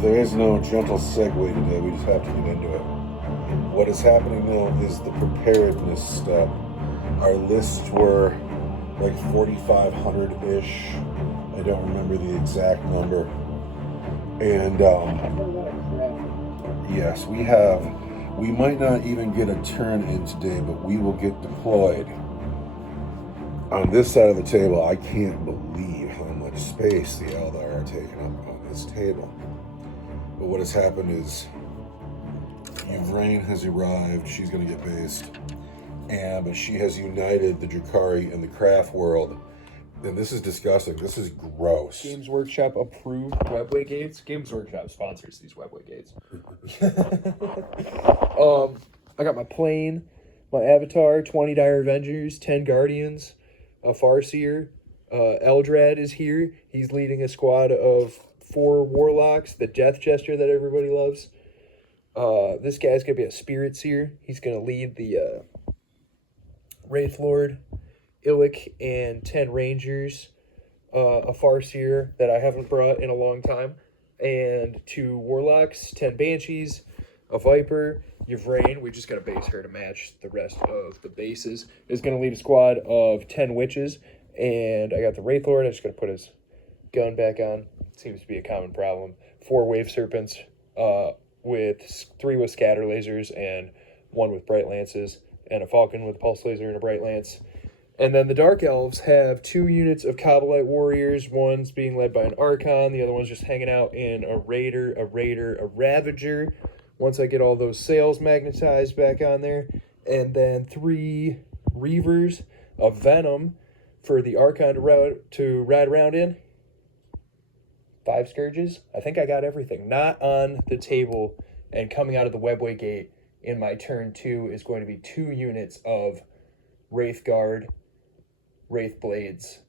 There is no gentle segue today. We just have to get into it. What is happening now is the preparedness step. Our lists were like 4,500-ish. I don't remember the exact number. And yes, we might not even get a turn in today, but we will get deployed. On this side of the table, I can't believe how much space the Eldar are taking up on this table. But what has happened is Ynnari has arrived. She's going to get based. But she has united the Drukhari and the craft world. And this is disgusting. This is gross. Games Workshop approved webway gates. Games Workshop sponsors these webway gates. I got my plane, my avatar, 20 Dire Avengers, 10 Guardians, a Farseer. Eldrad is here. He's leading a squad of 4 Warlocks, the Death Jester that everybody loves. This guy's going to be a Spirit Seer. He's going to lead the Wraith Lord, Illic, and 10 Rangers, a Farseer that I haven't brought in a long time, and 2 Warlocks, 10 Banshees, a Viper, Ynnari. We just got a base here to match the rest of the bases. Is going to lead a squad of 10 Witches, and I got the Wraith Lord. I just got to put his gun back on. Seems to be a common problem. 4 Wave Serpents, with 3 with Scatter Lasers and 1 with Bright Lances, and a Falcon with a Pulse Laser and a Bright Lance. And then the Dark Elves have 2 units of Kabbalite Warriors. One's being led by an Archon. The other one's just hanging out in a Raider, a Ravager. Once I get all those sails magnetized back on there. And then 3 Reavers of Venom for the Archon to ride around in. 5 Scourges. I think I got everything. Not on the table. And coming out of the Webway Gate in my turn 2 is going to be 2 units of Wraith Guard, Wraith Blades,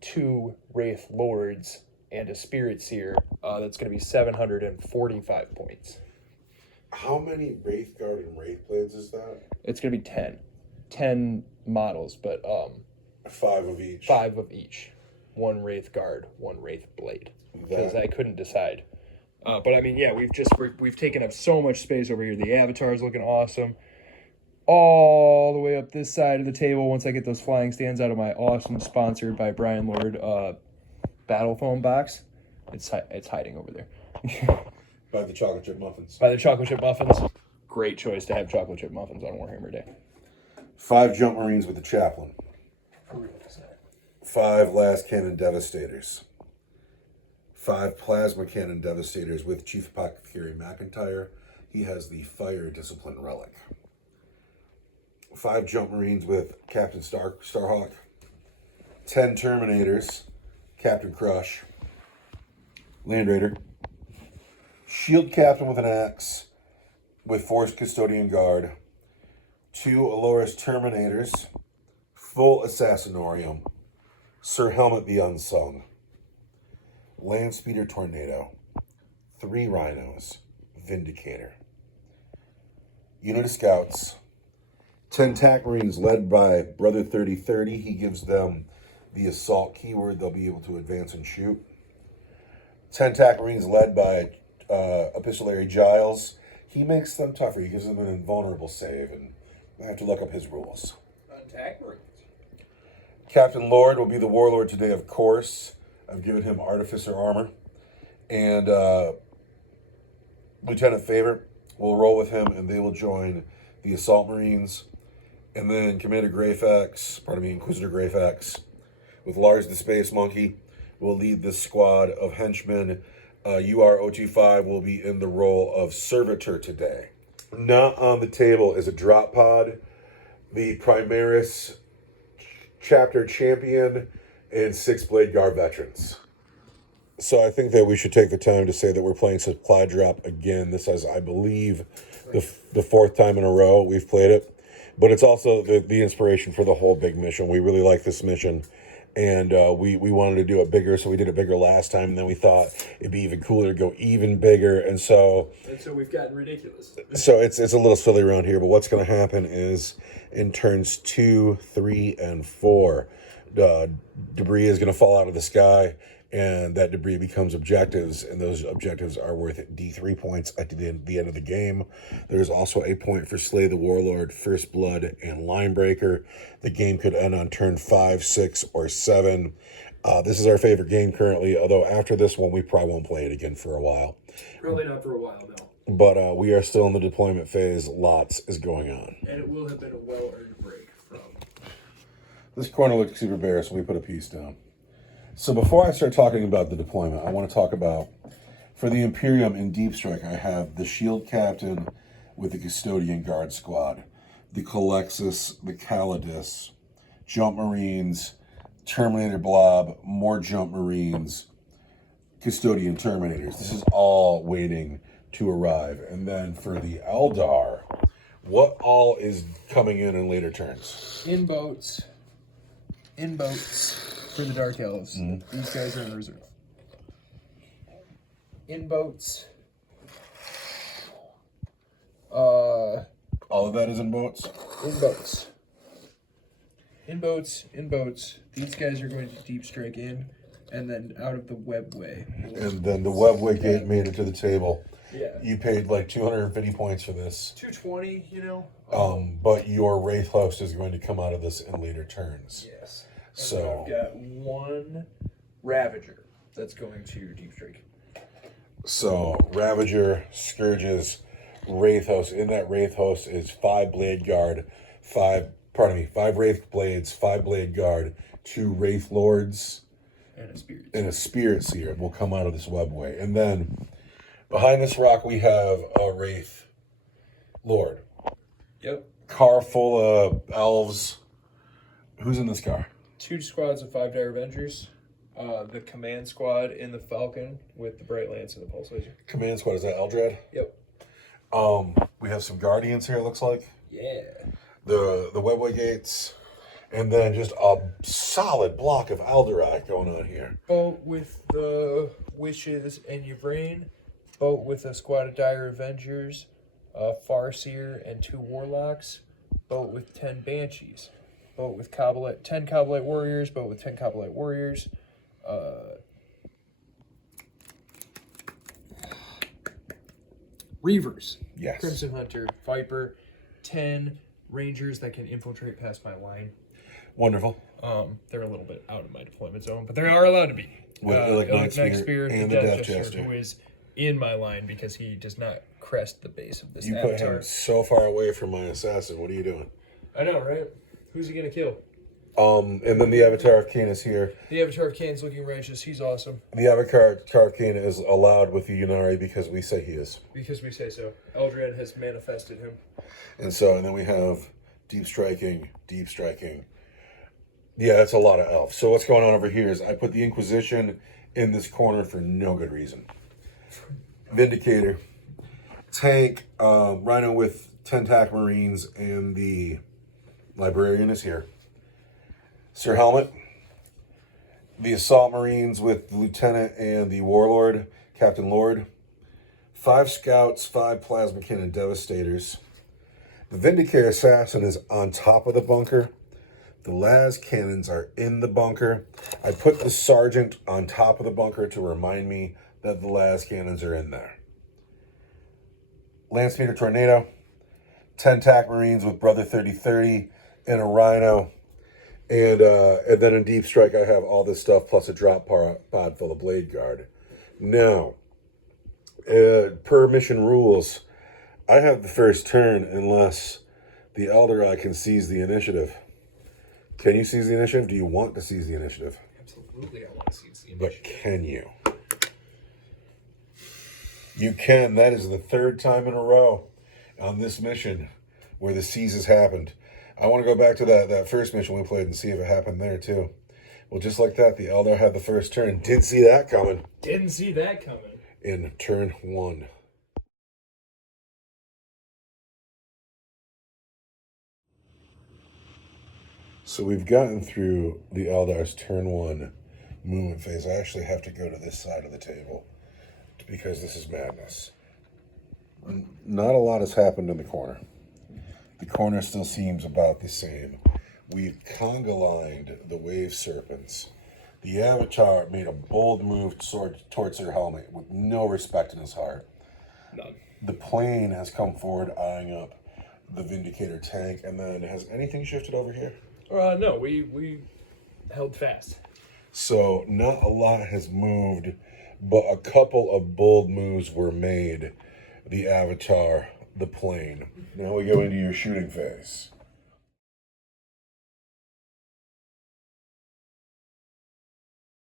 2 Wraith Lords, and a Spirit Seer. That's going to be 745 points. How many Wraith Guard and Wraith Blades is that? It's going to be 10. 10 models, but 5 of each. 5 of each. 1 Wraith Guard, 1 Wraith Blade. Because I couldn't decide. But I mean, yeah, we've taken up so much space over here. The avatar's looking awesome. All the way up this side of the table, once I get those flying stands out of my awesome, sponsored by Brian Lord battle foam box. It's hiding over there. By the chocolate chip muffins. By the chocolate chip muffins. Great choice to have chocolate chip muffins on Warhammer Day. 5 Jump Marines with the Chaplain. 5 Last Cannon Devastators. 5 Plasma Cannon Devastators with Chief Apothecary McIntyre. He has the Fire Discipline Relic. 5 Jump Marines with Captain Starhawk. 10 Terminators. Captain Crush. Land Raider. Shield Captain with an Axe with Force Custodian Guard. 2 Aloris Terminators. Full Assassinorium. Sir Helmet the Unsung. Landspeeder Tornado. 3 Rhinos. Vindicator. Unit of Scouts. 10 TAC Marines led by Brother 3030. He gives them the assault keyword. They'll be able to advance and shoot. 10 TAC Marines led by Epistolary Giles. He makes them tougher. He gives them an invulnerable save, and I have to look up his rules. TAC Marines. Captain Lord will be the Warlord today, of course. I've given him Artificer Armor. And Lieutenant Favorite will roll with him, and they will join the Assault Marines. And then Inquisitor Greyfax, with Lars the Space Monkey, will lead this squad of henchmen. UR-025 will be in the role of Servitor today. Not on the table is a drop pod, the Primaris Chapter Champion, and 6 Blade Guard veterans. So I think that we should take the time to say that we're playing Supply Drop again. This is, I believe, the 4th time in a row we've played it. But it's also the inspiration for the whole big mission. We really like this mission. And we wanted to do it bigger, so we did it bigger last time. And then we thought it'd be even cooler to go even bigger. And so we've gotten ridiculous. So it's a little silly around here. But what's going to happen is in turns 2, 3, and 4, debris is going to fall out of the sky. and that debris becomes objectives, and those objectives are worth D3 points at the end of the game. There's also a point for Slay the Warlord, First Blood, and Linebreaker. The game could end on turn 5, 6, or 7. This is our favorite game currently, although after this one, we probably won't play it again for a while. Probably not for a while, no. But we are still in the deployment phase. Lots is going on. And it will have been a well-earned break from... This corner looks super bare, so we put a piece down. So before I start talking about the deployment, I want to talk about, for the Imperium in Deep Strike, I have the Shield Captain with the Custodian Guard Squad, the Colexis, the Calidus, Jump Marines, Terminator Blob, more Jump Marines, Custodian Terminators. This is all waiting to arrive. And then for the Eldar, what all is coming in later turns? In boats for the Dark Elves. Mm-hmm. These guys are in reserve. In boats. All of that is in boats? In boats. In boats. These guys are going to deep strike in, and then out of the webway. And then the webway gate made it to the table. Yeah. You paid like 250 points for this. 220, you know? But your Wraith Host is going to come out of this in later turns. Yes. And So I've got one Ravager that's going to deep strike. So Ravager, Scourges, Wraith Host. In that Wraith Host is 5 Blade Guard, 5 Wraith Blades, 5 Blade Guard, 2 Wraith Lords, and a Spirit Seer will come out of this webway. And then behind this rock we have a Wraith Lord. Yep. Car full of elves. Who's in this car? 2 squads of 5 Dire Avengers. The command squad in the Falcon with the Bright Lance and the Pulse Laser. Command Squad, is that Eldrad? Yep. We have some Guardians here, it looks like. Yeah. The webway gates. And then just a solid block of Alderai going on here. Boat with the Wishes and Yvrain. Boat with a squad of Dire Avengers. Farseer and 2 Warlocks. Boat with 10 Banshees. Boat with 10 Coblite Warriors. Boat with 10 Coblite Warriors. Reavers. Yes. Crimson Hunter. Viper. 10 Rangers that can infiltrate past my line. Wonderful. They're a little bit out of my deployment zone, but they are allowed to be. Like Night Night Spear and the Death Jester, Jester. who is in my line because he does not crest the base of this You put avatar. him so far away from my assassin. What are you doing? I know, right? Who's he gonna kill? And then the Avatar of Cain is here. The Avatar of Cain's looking righteous. He's awesome. The Avatar of Cain is allowed with the Ynnari because we say he is. Because we say so. Eldred has manifested him. And then we have deep striking. Yeah, that's a lot of elves. So what's going on over here is I put the Inquisition in this corner for no good reason. Vindicator. Tank, Rhino with 10 TAC Marines, and the Librarian is here. Sir Helmet. The Assault Marines with the Lieutenant and the Warlord, Captain Lord. 5 Scouts, 5 Plasma Cannon Devastators. The Vindicator Assassin is on top of the bunker. The las cannons are in the bunker. I put the Sergeant on top of the bunker to remind me that the las cannons are in there. Lance Meter Tornado. 10 TAC Marines with Brother 3030 and a Rhino. And then in Deep Strike, I have all this stuff plus a drop pod full of Blade Guard. Now, per mission rules, I have the first turn unless the Elder can seize the initiative. Can you seize the initiative? Do you want to seize the initiative? Absolutely, I want to seize the initiative. But can you? You can. That is the 3rd time in a row on this mission where the seize has happened. I want to go back to that first mission we played and see if it happened there too. Well, just like that, the Eldar had the first turn. Did see that coming. Didn't see that coming. In turn 1. So we've gotten through the Eldar's turn 1 movement phase. I actually have to go to this side of the table because this is madness. Not a lot has happened in the corner. The corner still seems about the same. We've conga lined the Wave Serpents. The Avatar made a bold move towards her helmet with no respect in his heart. None. The plane has come forward, eyeing up the Vindicator tank, and then has anything shifted over here? No, we held fast. So not a lot has moved, but a couple of bold moves were made. The Avatar, the plane. Now we go into your shooting phase.